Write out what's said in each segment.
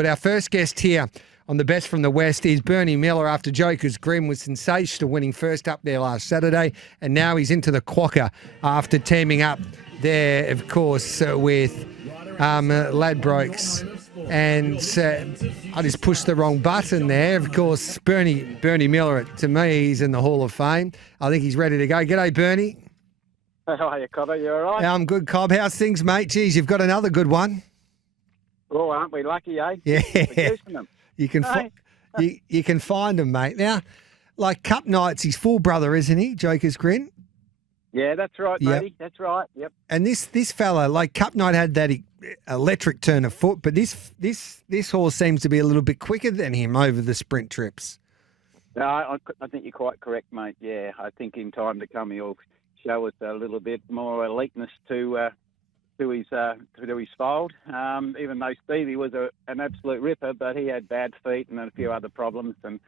But our first guest here on the Best from the West is Bernie Miller after Joker's Grim was sensational, winning first up there last Saturday. And now he's into the Quokka after teaming up there, of course, with Ladbrokes. And I just pushed the wrong button there. Of course, Bernie Miller, to me, he's in the Hall of Fame. I think he's ready to go. G'day, Bernie. How are you, Cobber? You all right? Yeah, I'm good, Cobb. How's things, mate? Geez, you've got another good one. Oh, aren't we lucky, eh? Yeah. Producing them. You can you can find them, mate. Now, like Cup Nights, his full brother, isn't he? Joker's Grin. Yeah, that's right, matey. That's right. Yep. And this fella, like Cup Night, had that electric turn of foot, but this horse seems to be a little bit quicker than him over the sprint trips. No, I think you're quite correct, mate. Yeah, I think in time to come he'll show us a little bit more eliteness to his fold. Even though Stevie was an absolute ripper, but he had bad feet and a few other problems. And,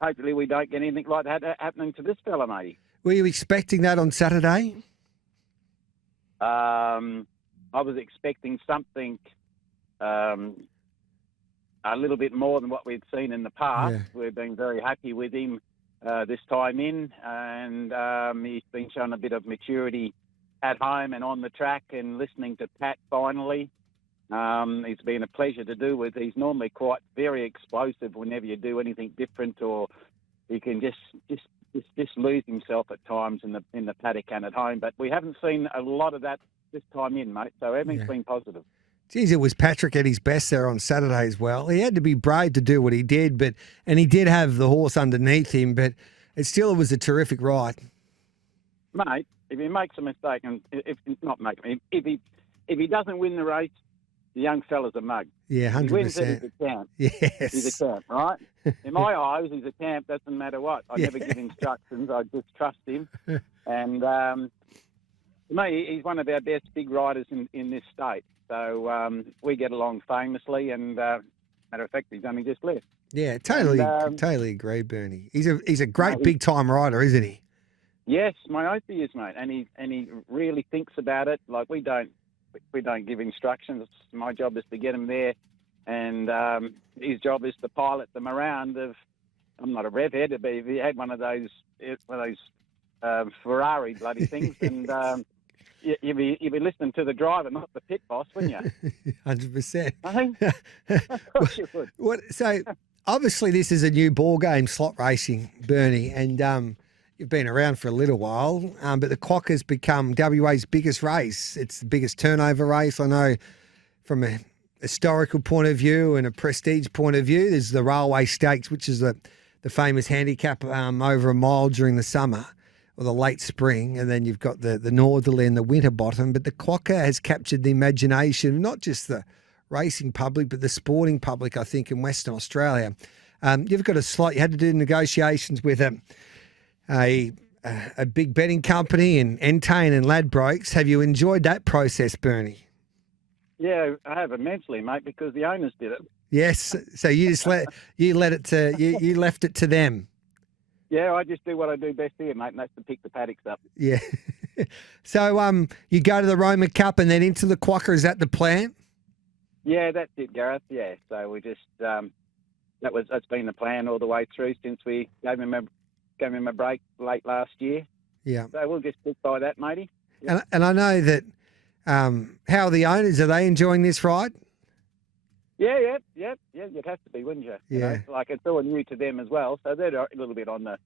hopefully we don't get anything like that happening to this fella, matey. Were you expecting that on Saturday? I was expecting something a little bit more than what we'd seen in the past. Yeah. We've been very happy with him this time in, and he's been showing a bit of maturity at home and on the track, and listening to Pat finally. It's been a pleasure to do with. He's normally quite very explosive whenever you do anything different, or he can just lose himself at times in the paddock and at home. But we haven't seen a lot of that this time in, mate. So everything's been positive. Geez, it was Patrick at his best there on Saturday as well. He had to be brave to do what he did, and he did have the horse underneath him, but it was a terrific ride. Mate, if he makes a mistake, and if he doesn't win the race, the young fella's a mug. Yeah, 100%. If he wins it, he's a champ. Yes. He's a champ, right? In my eyes, he's a champ. Doesn't matter what. I never give instructions. I just trust him. And to me, he's one of our best big riders in this state. So we get along famously. And matter of fact, he's only just left. Yeah, totally agree, Bernie. He's a great big time rider, isn't he? Yes, my oath he is, mate. And he really thinks about it. Like we don't give instructions. My job is to get him there, and his job is to pilot them around. I'm not a rev head, but if he had one of those Ferrari bloody things, and you'd be listening to the driver, not the pit boss, wouldn't you? 100%. I think. Of course you would. So obviously this is a new ball game, slot racing, Bernie, and you've been around for a little while, but the Quokka's become WA's biggest race. It's the biggest turnover race. I know from a historical point of view and a prestige point of view, there's the Railway Stakes, which is the famous handicap over a mile during the summer or the late spring, and then you've got the Northerly and the Winterbottom. But the Quokka has captured the imagination, not just the racing public, but the sporting public, I think, in Western Australia. You've got a slot. You had to do negotiations with a big betting company in Entain and Ladbrokes. Have you enjoyed that process, Bernie? Yeah, I have immensely, mate, because the owners did it. Yes, so you just you left it to them. Yeah, I just do what I do best here, mate, and that's to pick the paddocks up. Yeah. So you go to the Roma Cup and then into the Quokka. Is that the plan? Yeah, that's it, Gareth. Yeah, so we just that's been the plan all the way through since we gave him a break late last year. Yeah. So we'll just stick by that, matey. Yeah. And I know that, how are the owners? Are they enjoying this ride? Yeah. You'd have to be, wouldn't you? Yeah. You know, like it's all new to them as well, so they're a little bit on the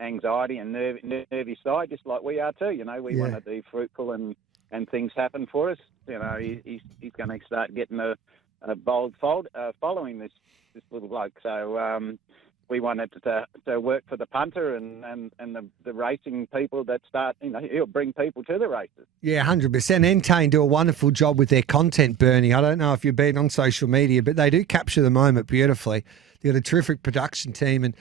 anxiety and nervy side, just like we are too. You know, we want to be fruitful and things happen for us. You know, he's going to start getting a bold following this little bloke. So we wanted to work for the punter and the racing people that start, he'll bring people to the races. Yeah, 100%. Entain do a wonderful job with their content, Bernie. I don't know if you've been on social media, but they do capture the moment beautifully. They've got a terrific production team, and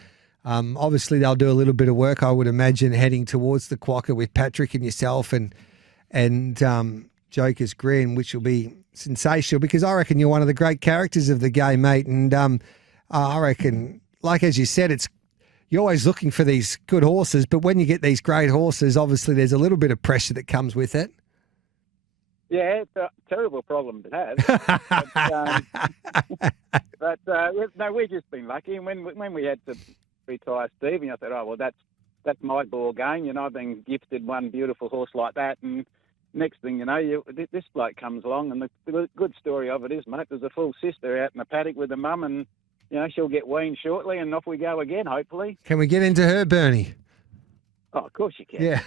obviously they'll do a little bit of work, I would imagine, heading towards the Quokka with Patrick and yourself and Joker's Grin, which will be sensational, because I reckon you're one of the great characters of the game, mate. And I reckon, like as you said, you're always looking for these good horses, but when you get these great horses, obviously there's a little bit of pressure that comes with it. Yeah, it's a terrible problem to have. But, no, we've just been lucky. And when we had to retire Stevie, I thought, oh well, that's my ball game. You know, I've been gifted one beautiful horse like that, and next thing you know, this bloke comes along, and the good story of it is, mate, there's a full sister out in the paddock with the mum, and you know she'll get weaned shortly, and off we go again, hopefully. Can we get into her, Bernie? Oh, of course you can. Yeah.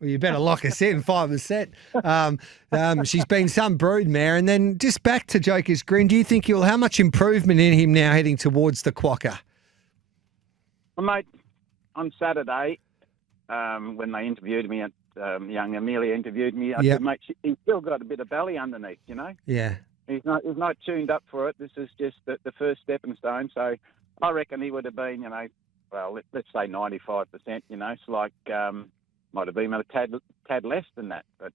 Well, you better lock us in 5%. She's been some brood mare. And then just back to Joker's Grin, do you think how much improvement in him now heading towards the Quokka? Well, mate, on Saturday, when they interviewed me, young Amelia interviewed me, I said, mate, he's still got a bit of belly underneath, you know? Yeah. He's not tuned up for it. This is just the first stepping stone. So I reckon he would have been, you know, well, let's say 95%, you know. It's like, might have been a tad less than that. But,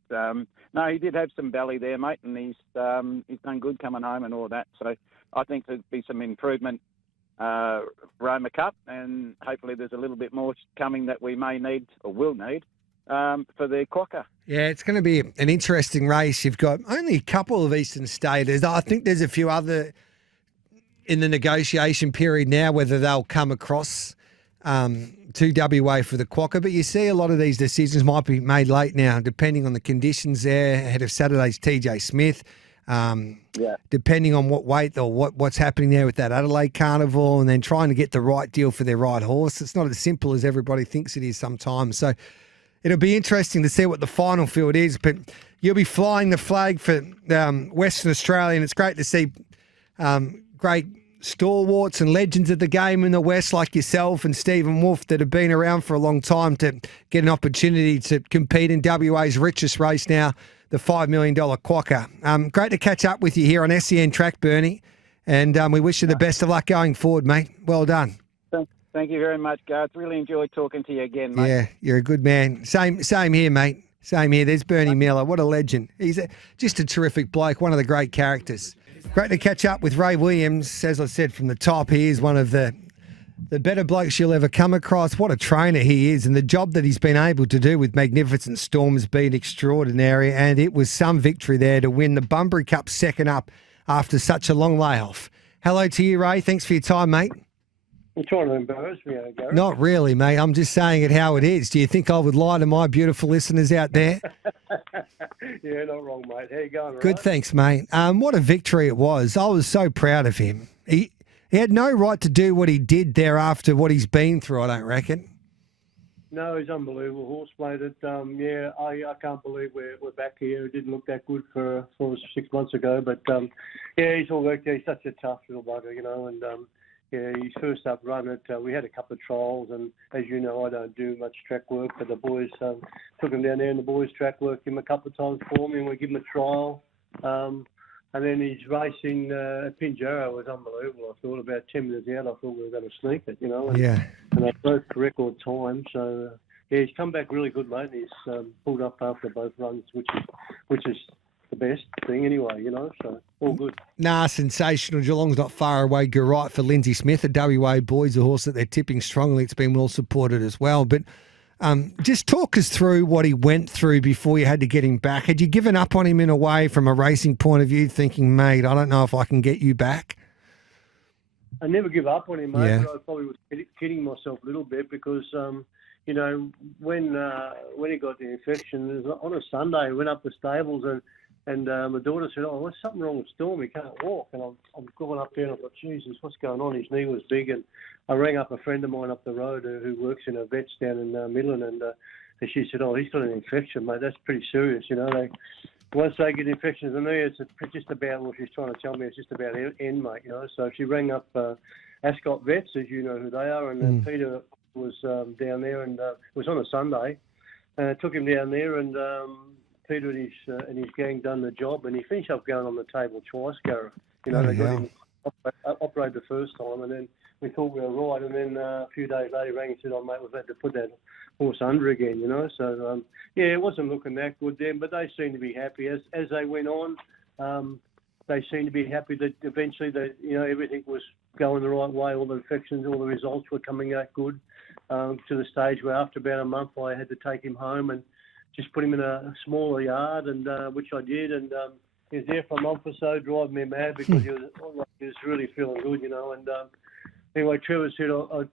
no, he did have some belly there, mate, and he's done good coming home and all that. So I think there'll be some improvement Roma Cup, and hopefully there's a little bit more coming that we may need or will need for the Quokka. Yeah, it's going to be an interesting race. You've got only a couple of Eastern Staters. I think there's a few other in the negotiation period now, whether they'll come across to WA for the Quokka. But you see a lot of these decisions might be made late now, depending on the conditions there ahead of Saturday's TJ Smith. Depending on what weight or what's happening there with that Adelaide Carnival, and then trying to get the right deal for their right horse. It's not as simple as everybody thinks it is sometimes. So it'll be interesting to see what the final field is. But you'll be flying the flag for Western Australia, and it's great to see great stalwarts and legends of the game in the West like yourself and Stephen Wolf that have been around for a long time to get an opportunity to compete in WA's richest race now, the $5 million Quokka. Great to catch up with you here on SEN Track, Bernie, and we wish you the best of luck going forward, mate. Well done. Thank you very much, Gareth. Really enjoyed talking to you again, mate. Yeah, you're a good man. Same here, mate. Same here. There's Bernie Miller. What a legend. He's just a terrific bloke, one of the great characters. Great to catch up with Ray Williams. As I said from the top, he is one of the better blokes you'll ever come across. What a trainer he is, and the job that he's been able to do with Magnificent Storm has been extraordinary, and it was some victory there to win the Bunbury Cup second up after such a long layoff. Hello to you, Ray. Thanks for your time, mate. You're trying to embarrass me, Gareth. Not really, mate. I'm just saying it how it is. Do you think I would lie to my beautiful listeners out there? Yeah, not wrong, mate. How you going? Good, right? thanks, mate. What a victory it was. I was so proud of him. He had no right to do what he did there after what he's been through, I don't reckon. No, he's unbelievable horse, mate. I can't believe we're back here. It didn't look that good for 6 months ago, but he's all worked. He's such a tough little bugger, you know, and his first up run we had a couple of trials, and as you know, I don't do much track work, but the boys took him down there, and the boys track worked him a couple of times for me, and we give him a trial. And then his racing at Pinjarra was unbelievable. I thought about 10 minutes out, I thought we were going to sneak it, you know. And they broke record time, so he's come back really good, mate. He's pulled up after both runs, which is the best thing anyway, you know, so all good. Nah, sensational. Geelong's not far away. Go right for Lindsay Smith, a WA boys, a horse that they're tipping strongly. It's been well supported as well. But just talk us through what he went through before you had to get him back. Had you given up on him in a way from a racing point of view, thinking, mate, I don't know if I can get you back? I never give up on him, mate, but I probably was kidding myself a little bit because, you know, when he got the infection, it was on a Sunday, I went up the stables and my daughter said, oh, what's something wrong with Storm? He can't walk. And I'm going up there and I thought, Jesus, what's going on? His knee was big. And I rang up a friend of mine up the road who works in a vet's down in Midland. And she said, oh, he's got an infection, mate. That's pretty serious. You know, once they get infections in the knee, it's just about, well, she's trying to tell me it's just about end, mate. You know, so she rang up Ascot Vets, as you know who they are. And Peter was down there, and it was on a Sunday. Took him down there, and Peter and his gang done the job, and he finished up going on the table twice, Gareth. You know, they got him operated the first time, and then we thought we were right, and then a few days later he rang and said, oh, mate, we've had to put that horse under again, you know. So, it wasn't looking that good then, but they seemed to be happy. As they went on, they seemed to be happy that eventually you know, everything was going the right way, all the infections, all the results were coming out good, to the stage where after about a month I had to take him home and just put him in a smaller yard, and which I did, and was there for a month or so, driving me mad because he was really feeling good, And anyway, Peter said I'll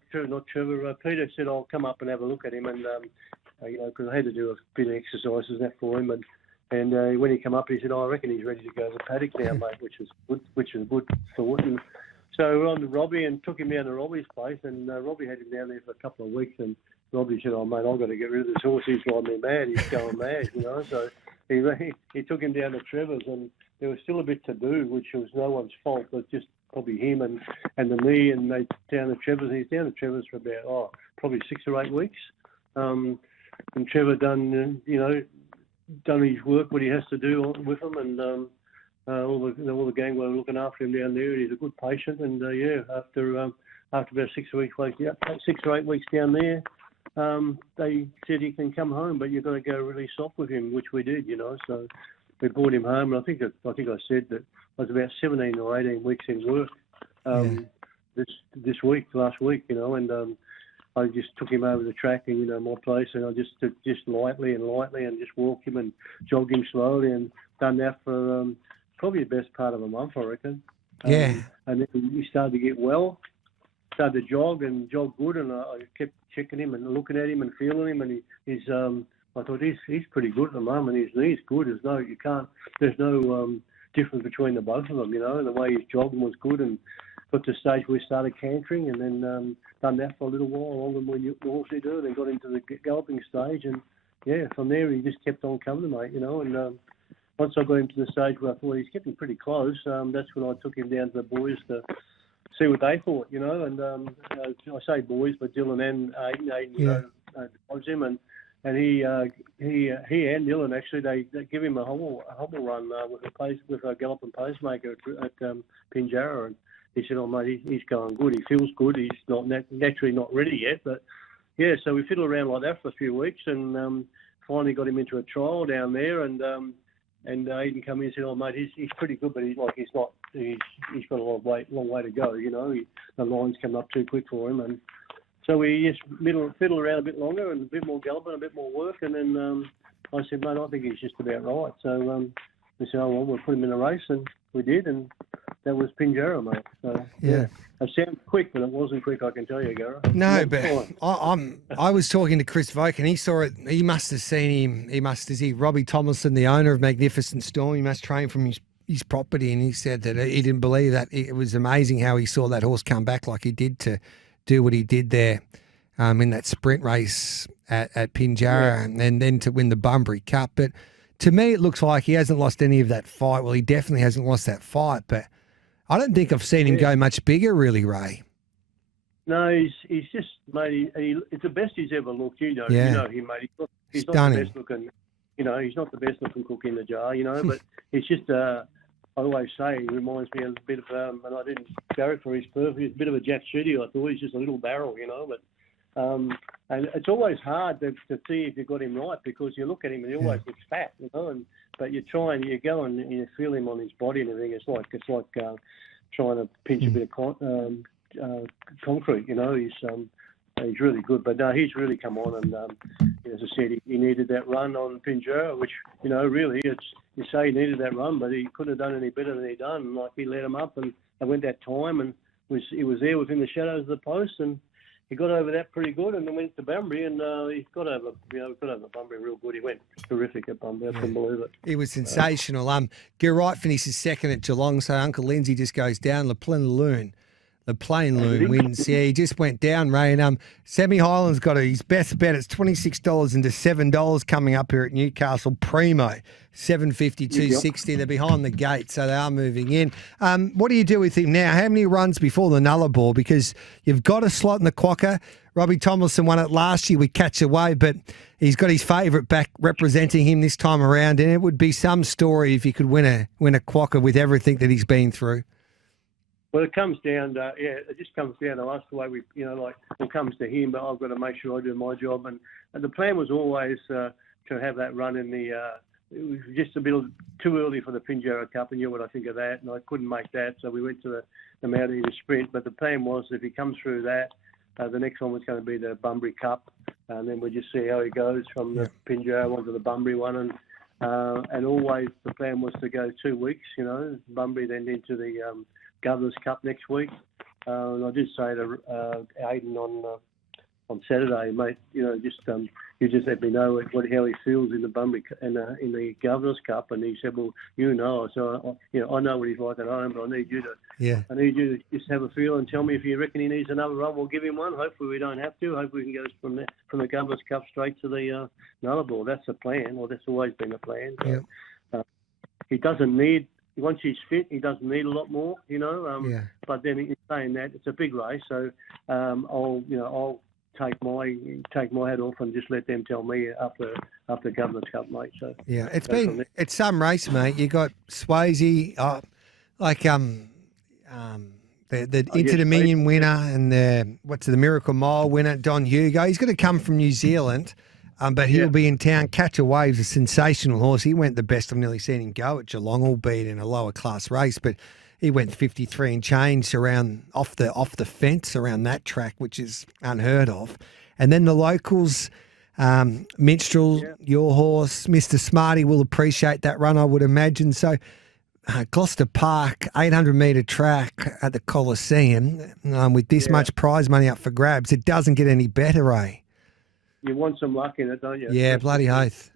come up and have a look at him, and because I had to do a bit of exercises and that for him, and when he came up, he said, I reckon he's ready to go to the paddock now, mate, which was a good thought. And so we're on to Robbie and took him down to Robbie's place, and Robbie had him down there for a couple of weeks, and Robbie said, mate, I've got to get rid of this horse. He's driving me mad. He's going mad, So he took him down to Trevor's, and there was still a bit to do, which was no one's fault, but just probably him and the knee, and they down to Trevor's. He's down to Trevor's for about probably 6 or 8 weeks. And Trevor done his work, what he has to do with him, and all the gang were looking after him down there. He's a good patient, and after about 6 or 8 weeks down there, they said he can come home, but you've got to go really soft with him, which we did, So we brought him home, and I think I said that I was about 17 or 18 weeks in work last week, and I just took him over the track and my place, and I just lightly and just walked him and jogged him slowly, and done that for probably the best part of a month, I reckon. And then he started to get well, started to jog good, and I kept checking him and looking at him and feeling him, and he's I thought he's pretty good at the moment. His knee's good. There's no difference between the both of them, and the way he's jogging was good, and got to the stage where we started cantering, and then done that for a little while, longer than we normally do, then got into the galloping stage, and from there he just kept on coming, mate, and once I got him to the stage where I thought he's getting pretty close, that's when I took him down to the boys to see what they thought, and I say boys, but Dylan and Aiden was him, and he and Dylan actually they give him a hobble run with a galloping pacemaker at Pinjarra, and he said, mate, he's going good. He feels good. He's not naturally not ready yet, but so we fiddled around like that for a few weeks, and finally got him into a trial down there, and Aiden come in and said, mate, he's pretty good, but he's got a long way to go. The line's come up too quick for him, and so we just fiddled around a bit longer and a bit more galloping, a bit more work, and then I said, mate, I think he's just about right. So we said, we'll put him in a race, and we did, and that was Pinjarra, mate. So, It sounds quick, but it wasn't quick, I can tell you, Gareth. No, but I was talking to Chris Voke, and he saw it. He must have seen him. Robbie Tomlinson, the owner of Magnificent Storm. He must train from his property, and he said that he didn't believe that. It was amazing how he saw that horse come back like he did to do what he did there in that sprint race at Pinjarra, and then to win the Bunbury Cup. But to me, it looks like he hasn't lost any of that fight. Well, he definitely hasn't lost that fight, but I don't think I've seen him go much bigger, really, Ray. No, he's just, mate, it's the best he's ever looked. You know him, mate. He's not the best looking, he's not the best looking cook in the jar, but it's just, I always say, he reminds me a bit of, and I didn't go for his perfect, he's a bit of a Jack Shooty. I thought he's just a little barrel, but and it's always hard to see if you got him right, because you look at him and he always looks fat, but you try and you go and you feel him on his body and everything. It's like trying to pinch a bit of concrete. He's really good, but no, he's really come on, and as I said, he needed that run on Pinjarra, which really you say he needed that run, but he couldn't have done any better than he done. Like, he let him up, and they went that time, and he was there within the shadows of the post, and he got over that pretty good, and then went to Bunbury, and he got over Bunbury real good. He went terrific at Bunbury. I couldn't believe it. He was sensational. Gareth finishes second at Geelong, so Uncle Lindsay just goes down. The Plain Loon wins. Yeah, he just went down, Ray. And Sammy Hyland's got his best bet. It's $26 into $7 coming up here at Newcastle. Primo, $7.50, $2.60. They're behind the gate, so they are moving in. What do you do with him now? How many runs before the Nullarbor? Because you've got a slot in the Quokka. Robbie Tomlinson won it last year with Catch Away, but he's got his favourite back representing him this time around, and it would be some story if he could win a Quokka with everything that he's been through. Well, it comes down to, it just comes down to us, the way we, it comes to him, but I've got to make sure I do my job. And the plan was always to have that run in the, it was just a bit too early for the Pinjarra Cup, and you know what I think of that, and I couldn't make that, so we went to the Mount Eda Sprint. But the plan was, if he comes through that, the next one was going to be the Bunbury Cup, and then we'll just see how he goes from the Pinjarra one to the Bunbury one. And and always the plan was to go 2 weeks, Bunbury, then into the Governor's Cup next week. And I did say to Aidan on Saturday, mate, you just let me know how he feels in the Bunbury in the Governor's Cup, and he said, well, so I know what he's like at home, but I need you to just have a feel and tell me if you reckon he needs another run. We'll give him one. Hopefully we don't have to. Hopefully we can go from the Governor's Cup straight to the Nullarbor. That's the plan. Well, that's always been the plan. So, he doesn't need. Once he's fit, he doesn't need a lot more, But then in saying that, it's a big race, so I'll take my hat off and just let them tell me after Governor's Cup, mate. So it's some race, mate. You got Swayze, the Inter-Dominion winner and the Miracle Mile winner, Don Hugo. He's going to come from New Zealand. But he'll be in town. Catch a Wave's a sensational horse. He went the best I've nearly seen him go at Geelong, albeit in a lower class race. But he went 53 and change around off the fence around that track, which is unheard of. And then the locals, Minstrel, your horse, Mr. Smarty will appreciate that run, I would imagine. So Gloucester Park, 800-metre track at the Coliseum with this much prize money up for grabs. It doesn't get any better, eh? You want some luck in it, don't you? Yeah, bloody oath.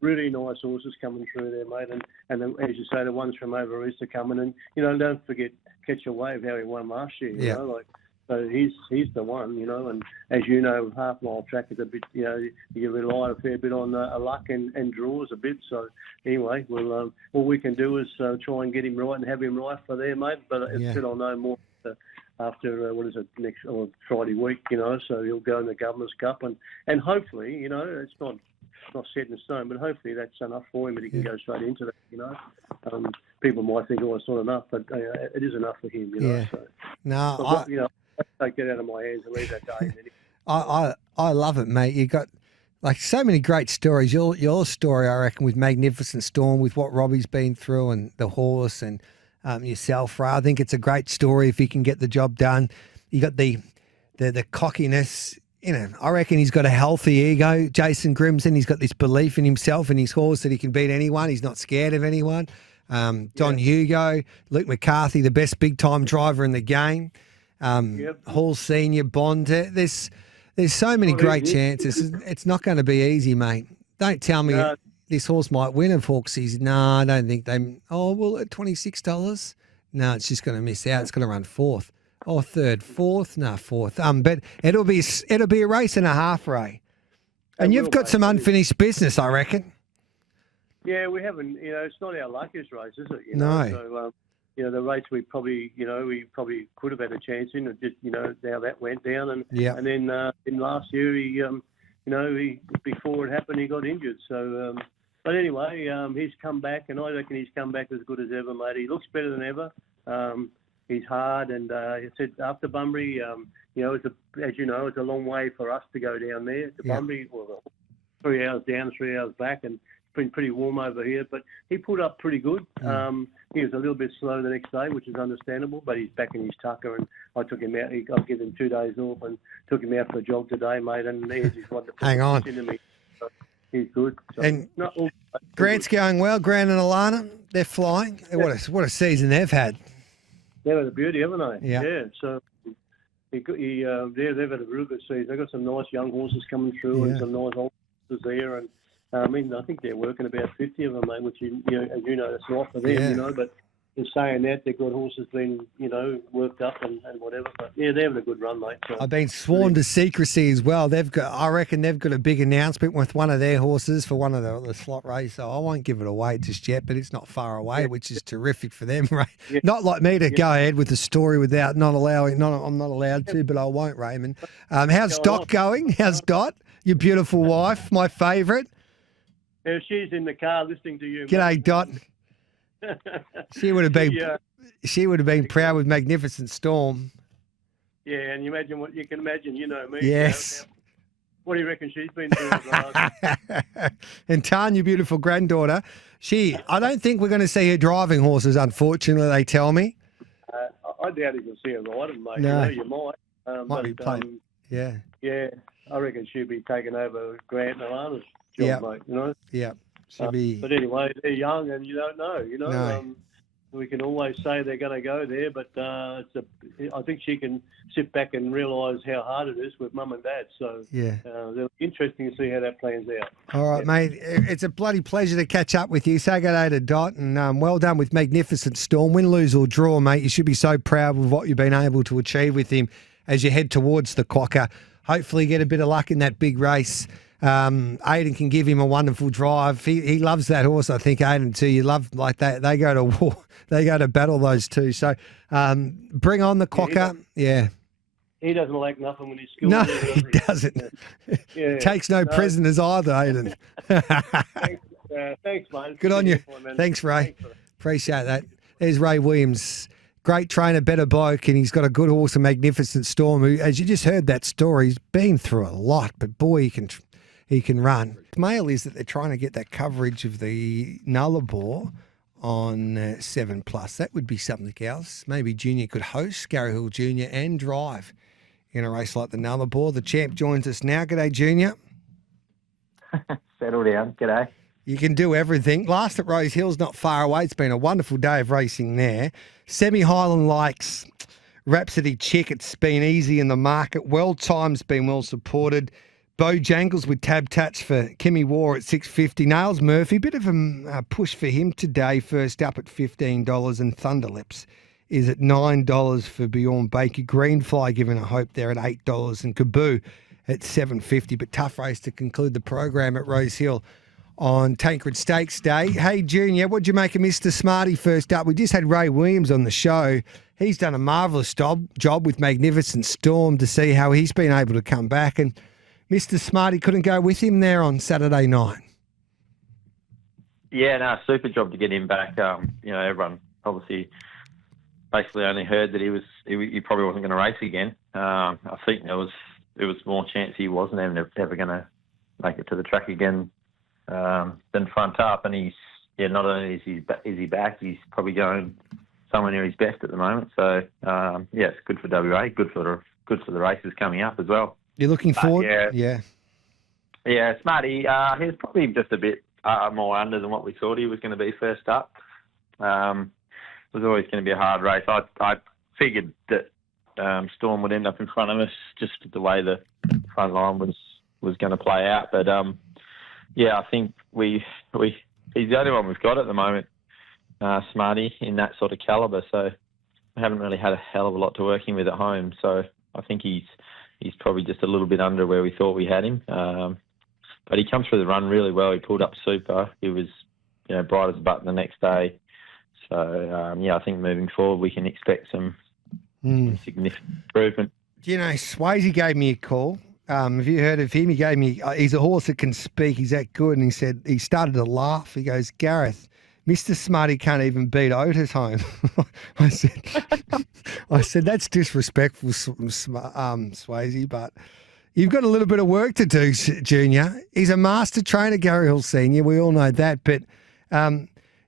Really nice horses coming through there, mate. And then, as you say, the ones from over east are coming. And, don't forget Catch a Wave, how he won last year, So he's the one, And as you know, half-mile track is a bit, you rely a fair bit on luck and draws a bit. So anyway, all we can do is try and get him right and have him right for there, mate. But I'll know more after next Friday week, so he'll go in the Governor's Cup and hopefully, it's not set in stone, but hopefully that's enough for him that he can go straight into that, people might think, it's not enough, but it is enough for him, So, no, take that out of my hands and leave that day. I love it, mate. You got so many great stories. Your story, I reckon, with Magnificent Storm, with what Robbie's been through and the horse and yourself, Ray. I think it's a great story if he can get the job done. You got the cockiness. I reckon he's got a healthy ego. Jason Grimson, he's got this belief in himself and his horse that he can beat anyone. He's not scared of anyone. Don Hugo, Luke McCarthy, the best big-time driver in the game. Hall Senior, Bond. There's so many great chances. It's not going to be easy, mate. Don't tell me this horse might win if Hawksies. No, I don't think they. Oh, well, at $26. No, it's just going to miss out. It's going to run fourth. Oh, third, fourth. No, fourth. But it'll be a race and a half, Ray. And you've got some unfinished business, I reckon. Yeah, we haven't. It's not our luckiest race, is it? No. So, the race we probably could have had a chance in. Just how that went down, and then in last year he before it happened he got injured. So, but anyway, he's come back, and I reckon he's come back as good as ever, mate. He looks better than ever. He's hard, and I said after Bunbury, as you know, it's a long way for us to go down there to Bunbury. Well, 3 hours down, 3 hours back, and it's been pretty warm over here. But he pulled up pretty good. He was a little bit slow the next day, which is understandable. But he's back in his tucker, and I took him out. I gave him 2 days off, and took him out for a jog today, mate. And he's got the hang on. Into me. So he's good. So, and Grant's going well. Grant and Alana, they're flying. What a season they've had. They've had a beauty, haven't they? Yeah. So they've had a real good season. They've got some nice young horses coming through and some nice old horses there. And I think they're working about 50 of them, mate, which as you know, that's not for them, But in saying that, they've got horses being, worked up and whatever. But they're having a good run, mate. So, I've been sworn to secrecy as well. I reckon they've got a big announcement with one of their horses for one of the slot races. So I won't give it away just yet, but it's not far away, which is terrific for them, Ray. Yeah. Not like me to go ahead with the story without I'm not allowed to, but I won't, Raymond. How's Dot going? How's Dot? Your beautiful wife, my favourite. Yeah, she's in the car listening to you. G'day, Dot. She would have been proud with Magnificent Storm. Yeah, and you can imagine, me. Yes. What do you reckon she's been doing? And Tanya, beautiful granddaughter, I don't think we're going to see her driving horses, unfortunately, they tell me. I doubt you can see her riding, mate. No. You might. Might be playing. Yeah, I reckon she'll be taking over Grant and Alana's job, mate, Yeah. Should be. But anyway, they're young and you don't know. No. We can always say they're going to go there, but I think she can sit back and realise how hard it is with mum and dad. So Yeah. it'll be interesting to see how that plans out. All right, mate. It's a bloody pleasure to catch up with you. Say good day to Dot, and well done with Magnificent Storm. Win, lose or draw, mate. You should be so proud of what you've been able to achieve with him as you head towards the Quokka. Hopefully get a bit of luck in that big race. Aidan can give him a wonderful drive. He loves that horse, I think, Aidan, too. You love like that. They go to war. They go to battle, those two. So bring on the Quokka. Yeah. He doesn't like nothing when he's schooled. No, he doesn't. Yeah. Takes no prisoners either, Aidan. Thanks, mate. Good on you. Thanks, Ray. Appreciate that. There's Ray Williams. Great trainer, better bloke, and he's got a good horse, a Magnificent Storm, who, as you just heard that story, he's been through a lot, but boy, he can run. Mail is that they're trying to get that coverage of the Nullarbor on 7+. That would be something else. Maybe Junior could host, Gary Hill Jr. and drive in a race like the Nullarbor. The champ joins us now. G'day, Junior. Settle down. G'day. You can do everything. Last at Rose Hill's not far away. It's been a wonderful day of racing there. Semi-Highland likes Rhapsody Chick. It's been easy in the market. Well Time's been well supported. Bojangles with Tab Tats for Kimmy War at $6.50. Nails Murphy, bit of a push for him today. First up at $15, and Thunderlips is at $9 for Bjorn Baker. Greenfly given a hope there at $8, and Kaboo at $7.50. But tough race to conclude the program at Rose Hill on Tancred Stakes Day. Hey, Junior, what'd you make of Mr. Smarty first up? We just had Ray Williams on the show. He's done a marvellous job with Magnificent Storm to see how he's been able to come back, and Mr. Smarty couldn't go with him there on Saturday night. Yeah, no, super job to get him back. Everyone obviously basically only heard that he probably wasn't going to race again. I think there was more chance he wasn't ever going to make it to the track again than front up. And he's not only is he back, he's probably going somewhere near his best at the moment. So it's good for WA, good for the races coming up as well. You're looking forward? Yeah, Smarty, he was probably just a bit more under than what we thought he was going to be first up. It was always going to be a hard race. I figured that Storm would end up in front of us just the way the front line was going to play out. But, I think he's the only one we've got at the moment, Smarty, in that sort of calibre. So we haven't really had a hell of a lot to work him with at home. So I think he's probably just a little bit under where we thought we had him. But he come through the run really well. He pulled up super. He was, bright as a button the next day. So, I think moving forward we can expect some significant improvement. Swayze gave me a call. Have you heard of him? He gave me, he's a horse that can speak. He's that good. And he said, he started to laugh. He goes, Gareth, Mr. Smarty can't even beat Otis home. I said, that's disrespectful, Swayze, but you've got a little bit of work to do, Junior. He's a master trainer, Gary Hill Senior. We all know that, but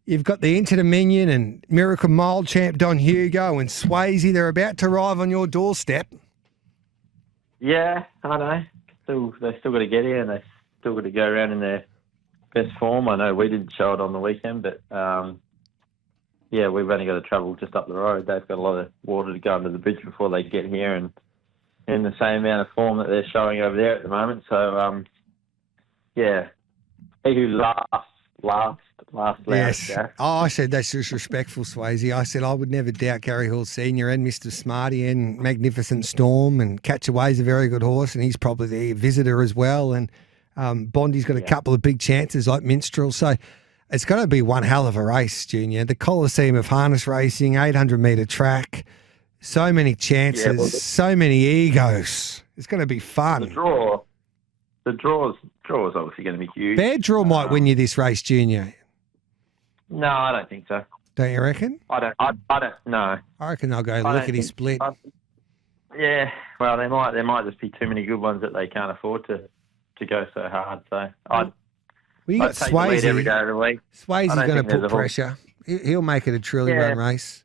you've got the Into Dominion and Miracle Mile champ Don Hugo and Swayze. They're about to arrive on your doorstep. Yeah, I know. They've still got to get here, and they've still got to go around in their best form. I know we didn't show it on the weekend, but we've only got to travel just up the road. They've got a lot of water to go under the bridge before they get here, and in the same amount of form that they're showing over there at the moment. So, he who laughs last. Yes. Yeah. Oh, I said that's disrespectful, Swayze. I said I would never doubt Gary Hill Senior and Mr. Smarty and Magnificent Storm, and Catch Away's a very good horse, and he's probably the visitor as well. And Bondi's got a couple of big chances like Minstrel. So it's going to be one hell of a race, Junior. The Coliseum of Harness Racing, 800-metre track, so many chances, so many egos. It's going to be fun. The draw's obviously going to be huge. Bad draw might win you this race, Junior. No, I don't think so. Don't you reckon? I don't know. I reckon they'll go lickety split. Well, there might just be too many good ones that they can't afford to go so hard. So I'd got take the lead every day of the week. Swayze's going to put pressure. He'll make it a trillion-run race.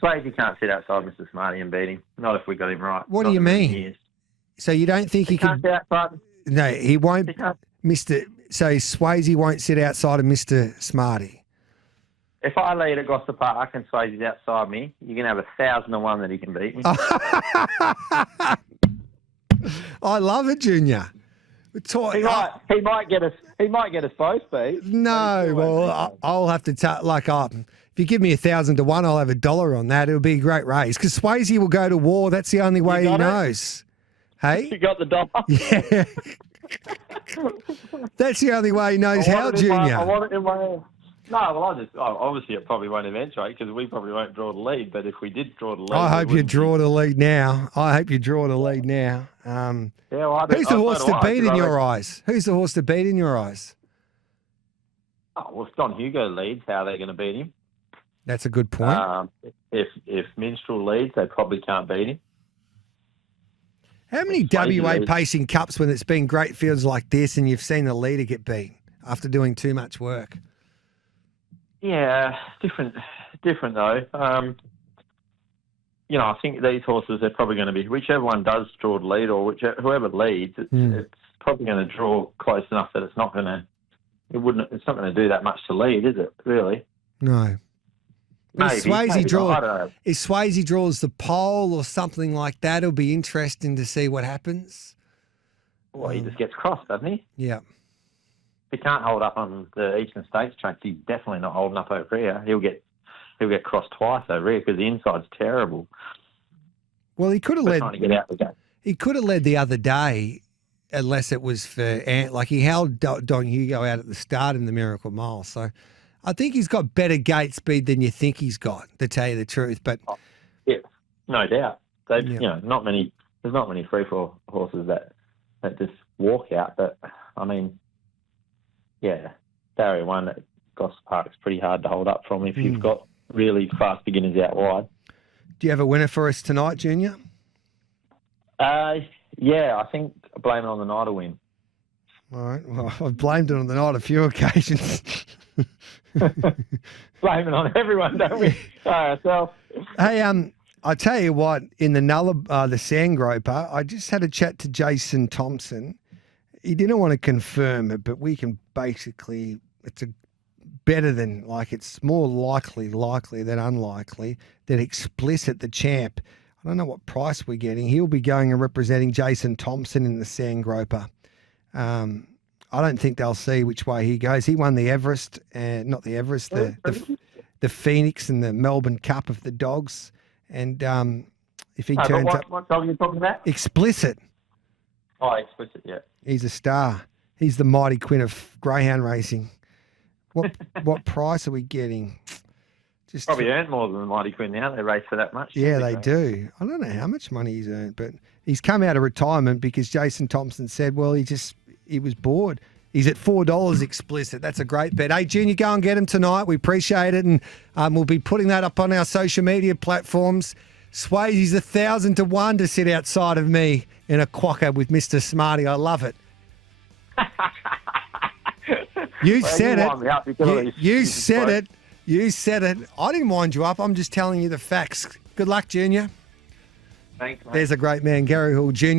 Swayze can't sit outside Mr. Smarty and beat him. Not if we got him right. What do you mean? So you don't think he can't could? sit outside? No, he won't. So Swayze won't sit outside of Mr. Smarty. If I lead at Gloucester Park and Swayze's outside me, you can have 1,000 to 1 that he can beat me. I love it, Junior. He might get us. He might get us both beat. No, well, I'll have to if you give me 1,000 to 1, I'll have $1 on that. It'll be a great race because Swayze will go to war. That's the only way he knows. Hey, You got the dollar. yeah, that's the only way he knows how, Junior. I want it in my hand. No, well, obviously it probably won't eventuate because we probably won't draw the lead. But if we did draw the lead, I hope you draw the lead now. Yeah, well, who's the horse to beat in your eyes? Who's the horse to beat in your eyes? Oh, well, if Don Hugo leads, how are they going to beat him? That's a good point. If Minstrel leads, they probably can't beat him. How many WA Pacing Cups when it's been great fields like this and you've seen the leader get beat after doing too much work? Yeah, different though. I think these horses are probably going to be whichever one does draw the lead or whoever leads. It's probably going to draw close enough that it's not going to do that much to lead, is it? Really? No. Maybe, If Swayze I don't know. If Swayze draws the pole or something like that, it'll be interesting to see what happens. Well, he just gets crossed, doesn't he? Yeah. He can't hold up on the Eastern States tracks. He's definitely not holding up over here. He'll get crossed twice over here because the inside's terrible. Well, he could have led. Trying to get out the gate. He could have led the other day, unless it was for like he held Don Hugo out at the start in the Miracle Mile. So, I think he's got better gate speed than you think he's got, to tell you the truth. But yeah, no doubt. They've Yeah. not many. There's not many free-for horses that just walk out. But I mean, yeah, Barrier 1 at Gloucester Park's pretty hard to hold up from if you've got really fast beginners out wide. do you have a winner for us tonight, Junior? Yeah, I think Blame It on the Night will win. All right. Well, I've blamed it on the night a few occasions. Blame it on everyone, don't we? Ourselves. Hey, I tell you what, in the the Sandgroper, I just had a chat to Jason Thompson. He didn't want to confirm it, but we can basically, it's more likely than unlikely that Explicit, the champ, I don't know what price we're getting. He'll be going and representing Jason Thompson in the Sandgroper. I don't think they'll see which way he goes. He won the Everest, not the Everest, the Phoenix and the Melbourne Cup of the dogs. And if he turns up, what dog are you talking about? Explicit. Oh, Explicit, yeah. He's a star. He's the mighty queen of greyhound racing. What price are we getting? Just Probably earned more than the Mighty Queen now. They race for that much. Yeah, they do. I don't know how much money he's earned, but he's come out of retirement because Jason Thompson said, well, he was bored. He's at $4 Explicit. That's a great bet. Hey, Junior, go and get him tonight. We appreciate it, and we'll be putting that up on our social media platforms. Swayze's 1,000 to 1 to sit outside of me in a quokka with Mr. Smarty. I love it. You said it. You said it. You said it. I didn't wind you up. I'm just telling you the facts. Good luck, Junior. Thanks, mate. There's a great man, Gary Hall Jr.